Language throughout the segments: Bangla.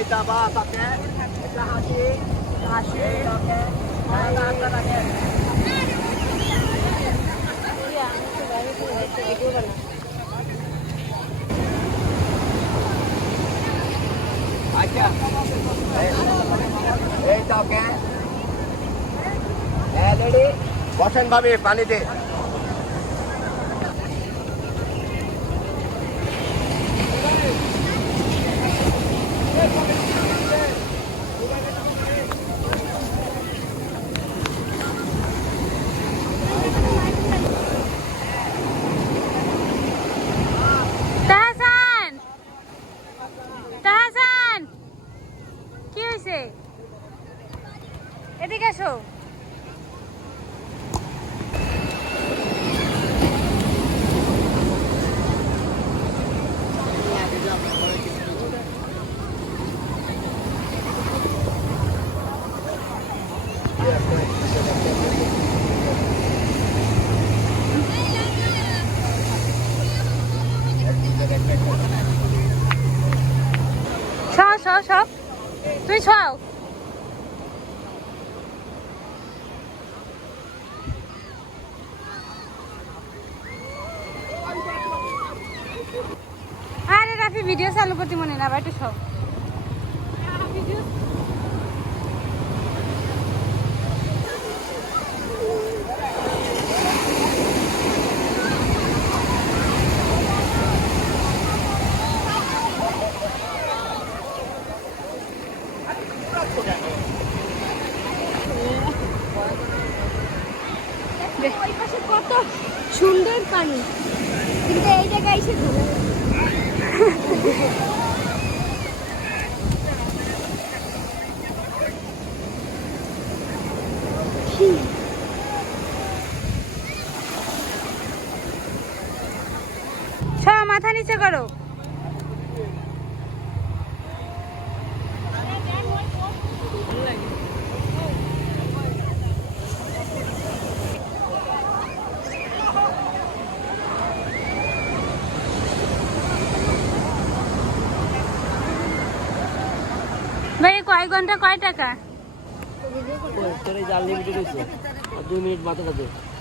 আচ্ছা এই তো ওকে লেডি বসেন ভাবি পানিতে এদিকে আসো। সব তুই ছড়াও। আরে রাফি ভিডিও চালু করতে মনে না বাইটু সব কত সুন্দর পানি, কিন্তু এই জায়গায় এসে ধরে মাথা নিচে করো। ভাই কয় ঘন্টা কয় টাকা?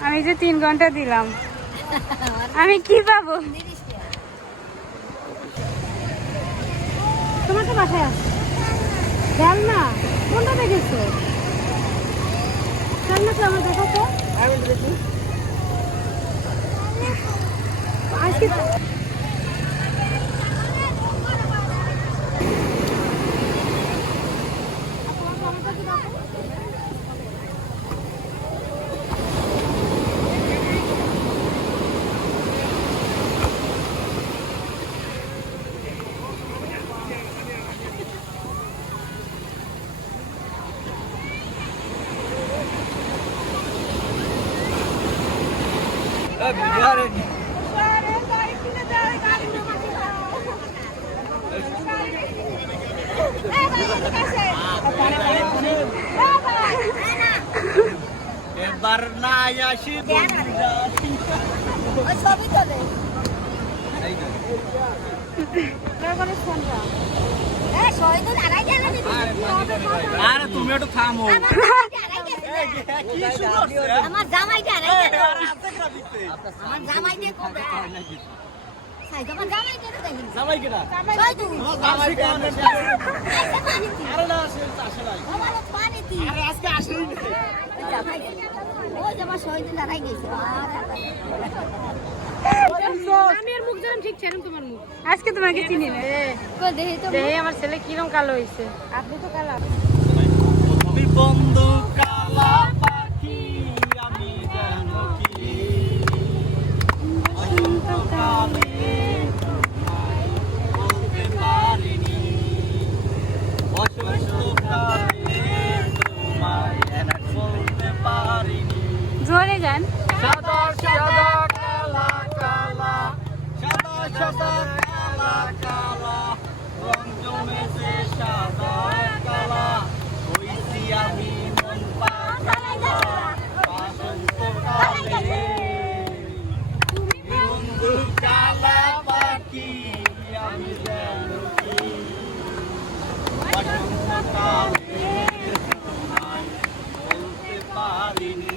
আমি যে 3 ঘন্টা দিলাম, আমি কি পাবো? তোমার তো বাসায় আছে খেয়াল না, কোনটা দেখেছো? খেয়াল না তো আমার দেখো তো আজকে এবার না আসি আরে তুমি একটু থামো। আমার জামাইটা আমার জামাইটা জামাই কিনা আজকে আসেই আজকে তোমাকে চিনি না, আমার ছেলে কিরম কালো হয়েছে। আপনি তো কালো। বন্ধু কালা পাখি আমি জানো কি অসন্তকালে বলতে পারিনি অসন্তকালে তোমায় বলতে পারিনি। জোরে গান। সাদা সাদা কালা কালা সাদা সাদা কালা কালা রং জমেছে সাদা কালা হইছি আমি মন পাগলা মালিনী